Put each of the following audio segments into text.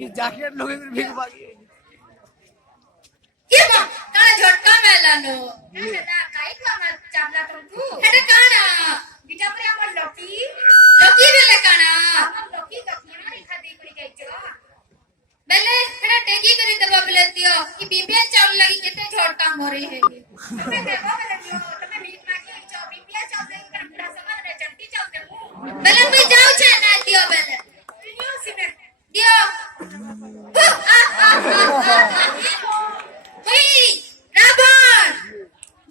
ये जैकेट लोगे फिर भीग भागी ये मां काना झटका मेलानो ना काई को हम चावला तुमको हेडे काना बिटा पर हमर लकी बेले काना हमर लकी कखिना रेखा दे करी जाइचो बेले हेडे टेकी करी देबा बेले दियो कि बीपीएल चावल लगी केते झटका मरे है तमे देबो बेले दियो तमे भीख मांगी छ बीपीएल चावल दे कर बुढ़ा समान रे चंटी चावल देबो बेले मैं जाऊ छे ना दियो बेले दियो सीमेंट दियो Hey, Ravan,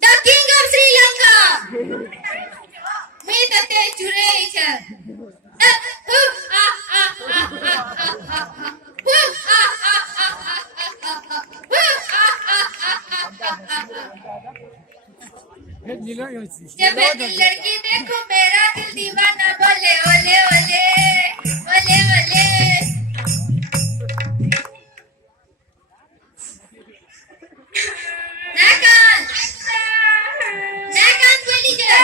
the king of Sri Lanka. Me tate chure icha. जब लड़की देखो मेरा दिल दीवाना बोले ओले ओले ओले ओले Nakan बोली जा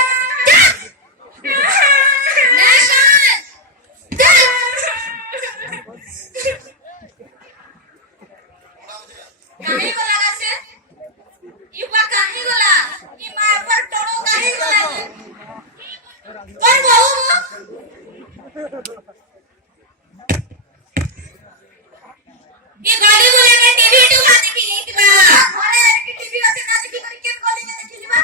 काहे बोला से इबा काहे बोला ई मां पर टोड़ो काहे बोला कौन बहू ये गाड़ी बोले के टीवी टू खाने की एक बार अरे की टीवी वासे ना देखी कर के कॉलेज में देखी बा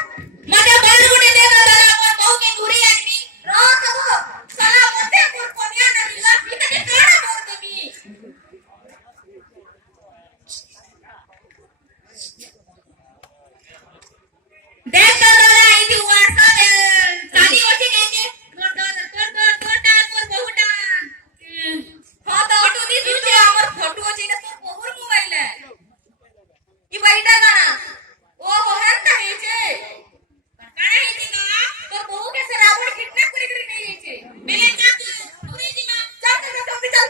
मजा बड़ गुडे देखा दादा और बहू के दूरी आदमी रो तो साला मते पर कोनिया ना मिला फिर के काड़ा बोल देबी देख तो दादा आई थी व्हाट्सएप शादी होती कहेंगे तोड़ डाल मोर बहुटा हां तो ऑटो दी तू हमर फोटो अछि ना तोर बहुर मोबाइल है ई बैठा गाना ओ होहन त है छे काहे हिती ना तोर बहु के से रावण किडनैप करी नहीं है छे बेले का तू पूरी दिन चल तो चल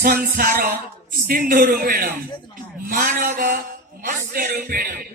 संसार सिंधु रूपेण मानव मत्स्य रूपेण